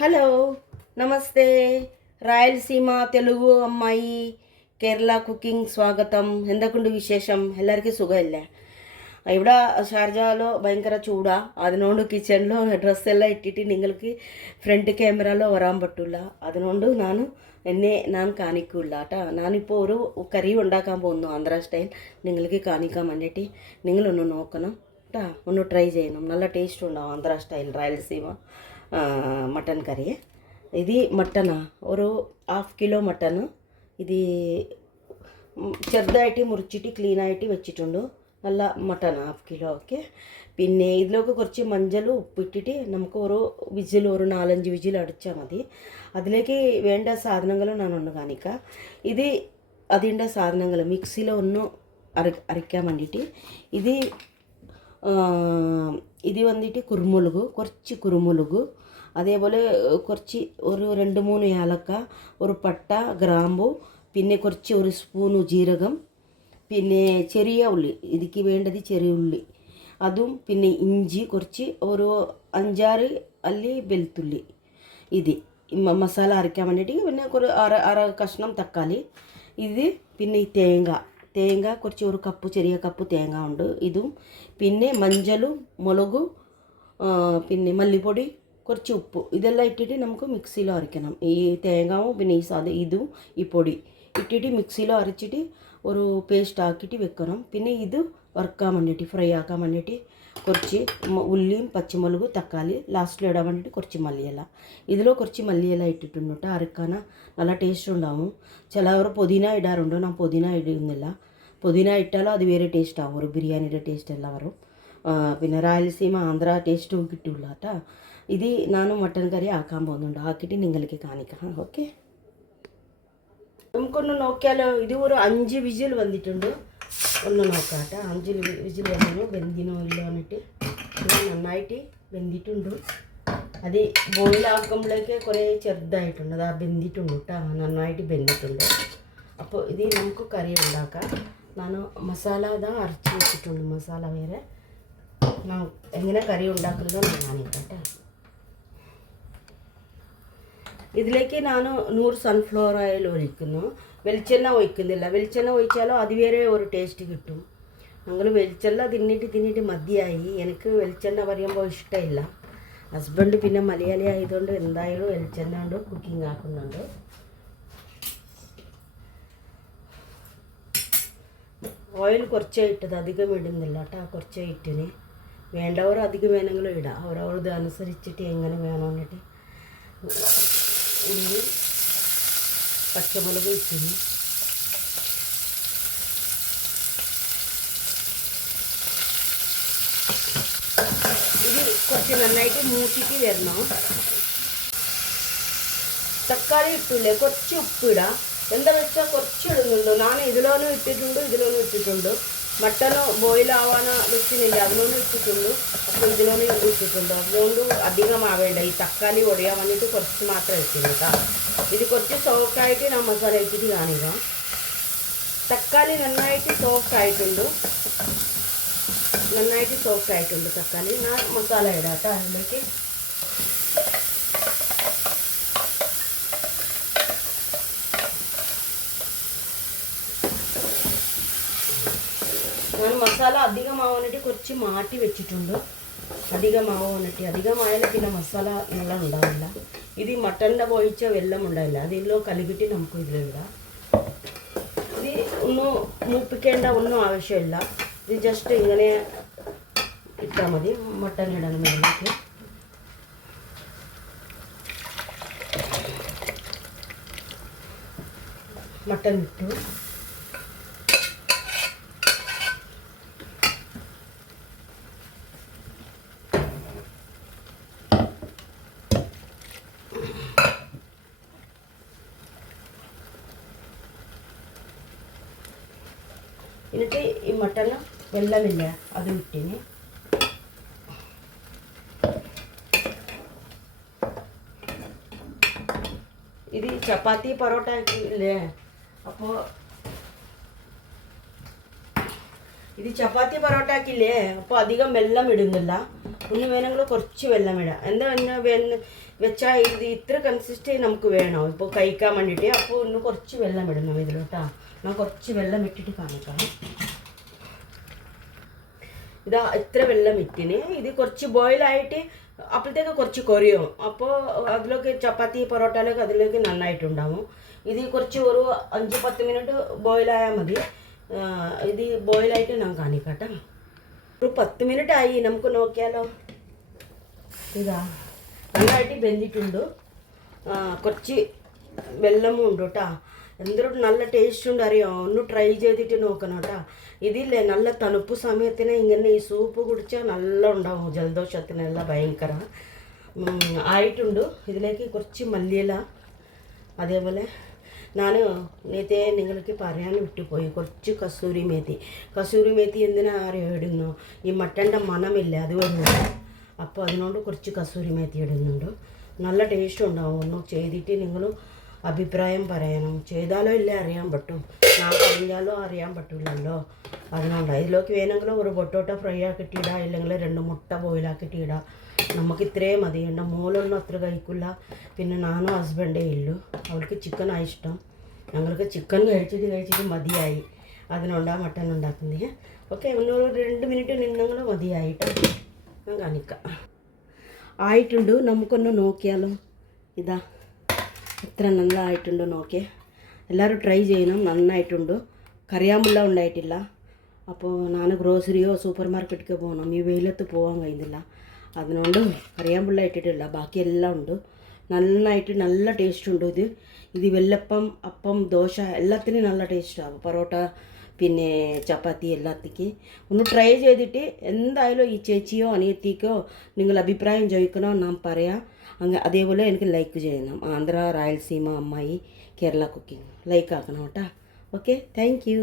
Hello నమస్తే Rayalaseema Telugu ಅಮ್ಮಾಯಿ Kerala cooking സ്വാഗതം. എന്തൊക്കെയുണ്ട് വിശേഷം? എല്ലാവർക്കും സുഖമല്ലേ? ഇവിടെ ഷാർജാലോ ഭയങ്കര ചൂടാ. അതിനോണ്ട് കിച്ചണിലോ ഡ്രസ്സെല്ലാം ഇട്ടിട്ട് നിങ്ങൾക്ക് ഫ്രണ്ട് ക്യാമറയിലോ വരാൻ പറ്റില്ല. അതുകൊണ്ട് ഞാൻ കാണിക്കില്ല കേട്ടോ. ഞാനിപ്പോൾ ഒരു കറി ഉണ്ടാക്കാൻ പോകുന്നു, ആന്ധ്ര സ്റ്റൈൽ. നിങ്ങൾക്ക് കാണിക്കാൻ വേണ്ടിയിട്ട് നിങ്ങളൊന്ന് നോക്കണം കേട്ടോ, ഒന്ന് ട്രൈ ചെയ്യണം. നല്ല ടേസ്റ്റ് ഉണ്ടാവും Andhra style Rayalaseema mutton curry. ఇది మటన్ ഒരു 1/2 കിലോ മട്ടൺ. ഇത് ചെറുതായിട്ട് മുറിച്ചിട്ട് ക്ലീനായിട്ട് വെച്ചിട്ടുണ്ട്. നല്ല മട്ടൺ 1/2 കിലോ. ഓക്കെ. പിന്നെ ഇതിലൊക്കെ കുറച്ച് മഞ്ഞളും ഉപ്പിട്ടിട്ട് നമുക്ക് ഒരു 4-5 വിജിൽ അടിച്ചാൽ മതി. അതിലേക്ക് വേണ്ട സാധനങ്ങളും ഞാനൊന്ന് കാണിക്കാം. ഇത് അതിൻ്റെ സാധനങ്ങൾ മിക്സിയിൽ ഒന്ന് അരയ്ക്കാൻ വേണ്ടിയിട്ട് ഇത് വന്നിട്ട് കുറച്ച് കുരുമുളക്, അതേപോലെ കുറച്ച് ഒരു 2-3 ഏലക്ക, ഒരു പട്ട, ഗ്രാമ്പു, പിന്നെ കുറച്ച് ഒരു സ്പൂണ് ജീരകം, പിന്നെ ചെറിയ ഉള്ളി, ഇതിക്ക് വേണ്ടത് ചെറിയ ഉള്ളി അതും, പിന്നെ ഇഞ്ചി കുറച്ച്, ഒരു 5-6 അല്ലി വെളുത്തുള്ളി. ഇത് മസാല അരയ്ക്കാൻ വേണ്ടിയിട്ട്. പിന്നെ ഒരു അര കഷ്ണം തക്കാളി. ഇത് പിന്നെ ഈ തേങ്ങ കുറച്ച്, ഒരു കപ്പ്, ചെറിയ കപ്പ് തേങ്ങ ഉണ്ട്. ഇതും പിന്നെ മഞ്ഞളും മുളകും, പിന്നെ മല്ലിപ്പൊടി, കുറച്ച് ഉപ്പ്, ഇതെല്ലാം ഇട്ടിട്ട് നമുക്ക് മിക്സിയിൽ അരയ്ക്കണം. ഈ തേങ്ങാവും പിന്നെ ഇതും ഈ പൊടി ഇട്ടിട്ട് മിക്സിയിൽ അരച്ചിട്ട് ഒരു പേസ്റ്റ് ആക്കിയിട്ട് വെക്കണം. പിന്നെ ഇത് വറുക്കാൻ വേണ്ടിയിട്ട്, ഫ്രൈ ആക്കാൻ വേണ്ടിയിട്ട് കുറച്ച് ഉള്ളിയും പച്ചമുളകും തക്കാളി ലാസ്റ്റിൽ ഇടാൻ വേണ്ടിയിട്ട് കുറച്ച് മല്ലിയില. ഇതിലോ കുറച്ച് മല്ലിയില ഇട്ടിട്ടുണ്ട് കേട്ടോ. അരക്കാൻ നല്ല ടേസ്റ്റ് ഉണ്ടാവും. ചിലവർ പുതിന ഇടാറുണ്ട്, ഞാൻ പുതിന ഇടുന്നില്ല. പുതിന ഇട്ടാലും അത് വേറെ ടേസ്റ്റ് ആവും, ഒരു ബിരിയാണിയുടെ ടേസ്റ്റ് എല്ലാം വരും. പിന്നെ ರಾಯಲಸೀಮ ആന്ധ്ര ടേസ്റ്റും കിട്ടില്ല കേട്ടോ. ഇത് ನಾನು മട്ടൻ കറി ആക്കാൻ പോകുന്നുണ്ട്, ആക്കിയിട്ട് നിങ്ങൾക്ക് കാണിക്കാം. ഓക്കെ, നമുക്കൊന്ന് നോക്കിയാലോ. ഇത് ഒരു 5 വിജിൽ വന്നിട്ടുണ്ട്. ഒന്ന് നോക്കാം കേട്ടോ. 5 വിജിൽ വന്നു, വെന്തിനോ ഇല്ലോ എന്നിട്ട്. നന്നായിട്ട് വെന്തിട്ടുണ്ട്. അത് ബോയിലാക്കുമ്പോഴേക്ക് കുറേ ചെറുതായിട്ടുണ്ട്, അത് വെന്തിട്ടുണ്ട് കേട്ടോ. നന്നായിട്ട് വെന്തിട്ടുണ്ട്. അപ്പോൾ ഇത് നമുക്ക് കറി ഉണ്ടാക്കാം. ഞാൻ മസാല അരച്ച് വെച്ചിട്ടുണ്ട്. മസാല വേറെ ഞാൻ എങ്ങനെ കറി ഉണ്ടാക്കുന്നത് ഞാൻ കാണിക്കാം കേട്ടോ. ഇതിലേക്ക് ഞാൻ 100 സൺഫ്ലവർ ഓയിൽ ഒഴിക്കുന്നു. വെളിച്ചെണ്ണ ഒഴിക്കുന്നില്ല. വെളിച്ചെണ്ണ ഒഴിച്ചാലോ അത് വേറെ ഒരു ടേസ്റ്റ് കിട്ടും. ഞങ്ങൾ വെളിച്ചെണ്ണ തിന്നിട്ട് മതിയായി. എനിക്ക് വെളിച്ചെണ്ണ പറയുമ്പോൾ ഇഷ്ടമില്ല. ഹസ്ബൻഡ് പിന്നെ മലയാളി ആയതുകൊണ്ട് എന്തായാലും വെളിച്ചെണ്ണ കൊണ്ട് കുക്കിംഗ് ആക്കുന്നുണ്ട്. ഓയിൽ കുറച്ചേ ഇട്ടത്, അധികം ഇടുന്നില്ല കേട്ടോ. കുറച്ചേ ഇട്ടിന്. വേണ്ടവർ അധികം വേണമെങ്കിലും ഇടാം, അവരവരത് അനുസരിച്ചിട്ട് എങ്ങനെ വേണമെന്നിട്ട്. ഉള്ളി പച്ചമുളക് ഇട്ടിന്. ഇത് കുറച്ച് നന്നായിട്ട് മൂട്ടിട്ട് വരണം. തക്കാളി ഇട്ടില്ലേ, കുറച്ച് ഉപ്പിടാം. എന്താ വെച്ചാൽ കുറച്ച് ഇടുന്നുണ്ട്. ഞാൻ ഇതിലോനും ഇട്ടിട്ടുണ്ട്. മട്ടൺ ബോയിലാവാൻ വെച്ചില്ല, അതിലൊന്നും ഇട്ടിട്ടുണ്ട്. അപ്പോൾ ഇതിലൊന്നും ഇട്ടിട്ടുണ്ട്. അതുകൊണ്ട് അധികമാവേണ്ട. ഈ തക്കാളി ഒടിയാൻ വേണ്ടിയിട്ട് കുറച്ച് മാത്രം ഇട്ടില്ല കേട്ടോ. ഇത് കുറച്ച് സോഫ്റ്റായിട്ട് ഞാൻ മസാല ഇട്ടിട്ട് കാണിക്കാം. തക്കാളി നന്നായിട്ട് സോഫ്റ്റ് ആയിട്ടുണ്ട് തക്കാളി. ഞാൻ മസാല ഇടാം കേട്ടോ അതിലേക്ക്. ഞാൻ മസാല അധികമാവാനായിട്ട് കുറച്ച് മാറ്റി വെച്ചിട്ടുണ്ട്. അധികമായാലും പിന്നെ മസാല നല്ല ഉണ്ടാവില്ല. ഇത് മട്ടൻ്റെ പൊഴിച്ച വെള്ളം ഉണ്ടാവില്ല, അതിലോ കലുകിട്ട് നമുക്ക് ഇതിലിടാം. ഇത് ഒന്നും മൂപ്പിക്കേണ്ട ഒന്നും ആവശ്യമില്ല. ഇത് ജസ്റ്റ് ഇങ്ങനെ ഇട്ടാൽ മതി. മട്ടൻ ഇടണം ഇതിലേക്ക്. മട്ടൻ ഇട്ടു. എന്നിട്ട് ഈ മട്ടൺ വെള്ളമില്ല അത് ഇട്ടിന്. ഇത് ചപ്പാത്തി പൊറോട്ട ഇല്ലേ, അപ്പോൾ ഇത് ചപ്പാത്തി പൊറോട്ട ആക്കില്ലേ, അപ്പോൾ അധികം വെള്ളം ഇടുന്നില്ല. ഇനി വേണമെങ്കിൽ കുറച്ച് വെള്ളം ഇടാം. എന്താ വെച്ചാൽ ഇത് ഇത്ര കൺസിസ്റ്റൻസി നമുക്ക് വേണം ഇപ്പോൾ കഴിക്കാൻ വേണ്ടിയിട്ട്. അപ്പോൾ ഒന്ന് കുറച്ച് വെള്ളം ഇടണം ഇതിലോട്ടാ. ഞാൻ കുറച്ച് വെള്ളം ഇട്ടിട്ട് കാണിക്കാം. ഇതാ ഇത്ര വെള്ളം ഇട്ടിന്. ഇത് കുറച്ച് ബോയിലായിട്ട് അപ്പോഴത്തേക്ക് കുറച്ച് കുറയും. അപ്പോൾ അതിലേക്ക് ചപ്പാത്തി പൊറോട്ടയിലൊക്കെ അതിലേക്ക് നന്നായിട്ടുണ്ടാവും. ഇത് കുറച്ച് ഒരു 5-10 മിനിറ്റ് ബോയിലായാൽ മതി. ഇത് ബോയിലായിട്ട് ഞാൻ കാണിക്കട്ടെ. ഒരു 10 മിനിറ്റ് ആയി, നമുക്ക് നോക്കിയാലോ. ഇതാ നന്നായിട്ട് വെന്തിട്ടുണ്ട്. കുറച്ച് വെള്ളമും ഉണ്ട് കേട്ടോ. എന്തൊരു നല്ല ടേസ്റ്റ് ഉണ്ട് അറിയോ. ഒന്ന് ട്രൈ ചെയ്തിട്ട് നോക്കണം കേട്ടോ. ഇതില്ലേ നല്ല തണുപ്പ് സമയത്തിന് ഇങ്ങനെ ഈ സൂപ്പ് കുടിച്ചാൽ നല്ല ഉണ്ടാവും. ജലദോഷത്തിനെല്ലാം ഭയങ്കര ആയിട്ടുണ്ട്. ഇതിലേക്ക് കുറച്ച് മല്ലിയില, അതേപോലെ ഞാൻ നേരത്തെ നിങ്ങൾക്ക് പറയാൻ വിട്ടുപോയി കുറച്ച് കസൂരി മേത്തി. കസൂരി മേത്തി എന്തിനാ അറിയോ ഇടുന്നു, ഈ മട്ടൻ്റെ മണമില്ല അത് വരുന്നുണ്ട്. അപ്പോൾ അതിനോട് കുറച്ച് കസൂരി മേത്തി ഇടുന്നുണ്ട്. നല്ല ടേസ്റ്റ് ഉണ്ടാവും. ഒന്ന് ചെയ്തിട്ട് നിങ്ങൾ അഭിപ്രായം പറയണം. ചെയ്താലോ ഇല്ല അറിയാൻ പറ്റും, ഞാൻ പറഞ്ഞാലോ അറിയാൻ പറ്റില്ലല്ലോ. അതിനോണ്ട് ഇതിലേക്ക് വേണമെങ്കിൽ ഒരു പൊട്ടോട്ട ഫ്രൈ ആക്കിയിട്ട് ഇടാം, ഇല്ലെങ്കിൽ 2 മുട്ട ബോയിലാക്കിയിട്ട് ഇടാം. നമുക്ക് ഇത്രയും മതി. എൻ്റെ മോളൊന്നും അത്ര കഴിക്കില്ല, പിന്നെ ഞാനും ഹസ്ബൻഡേ ഉള്ളൂ. അവൾക്ക് ചിക്കനാണ് ഇഷ്ടം. ഞങ്ങൾക്ക് ചിക്കൻ കഴിച്ചിട്ട് മതിയായി. അതിനോണ്ടാണ് മട്ടൻ ഉണ്ടാക്കുന്നത്. ഓക്കെ, ഒരു 2 മിനിറ്റ് നിന്നെങ്കിൽ മതിയായിട്ട് ഞാൻ കാണിക്കാം. ആയിട്ടുണ്ട്, നമുക്കൊന്ന് നോക്കിയാലോ. ഇതാ എത്ര നല്ലതായിട്ടുണ്ട് നോക്കിയേ. എല്ലാവരും ട്രൈ ചെയ്യണം, നന്നായിട്ടുണ്ട്. കറിയാമ്പുള്ള ഉണ്ടായിട്ടില്ല. അപ്പോൾ ഞാൻ ഗ്രോസറിയോ സൂപ്പർ മാർക്കറ്റിക്കോ പോകണം, ഈ വെയിലത്ത് പോകാൻ കഴിയുന്നില്ല. അതിനോണ്ട് കറിയാമ്പുള്ള ഇട്ടിട്ടില്ല, ബാക്കിയെല്ലാം ഉണ്ട്. നന്നായിട്ട് നല്ല ടേസ്റ്റ് ഉണ്ട്. ഇത് വെള്ളപ്പം, അപ്പം, ദോശ എല്ലാത്തിനും നല്ല ടേസ്റ്റാണ്. പൊറോട്ട പിന്നെ ചപ്പാത്തി എല്ലാത്തേക്ക് ഒന്ന് ട്രൈ ചെയ്തിട്ട് എന്തായാലും ഈ ചേച്ചിയോ അനിയത്തിക്കോ നിങ്ങൾ അഭിപ്രായം ചോദിക്കണോ ഞാൻ പറയാം. അതേപോലെ എനിക്ക് ലൈക്ക് ചെയ്യണം. ആന്ധ്ര, റായലസീമ അമ്മായി, കേരള കുക്കിംഗ് ലൈക്ക് ആക്കണം കേട്ടോ. Okay, thank you.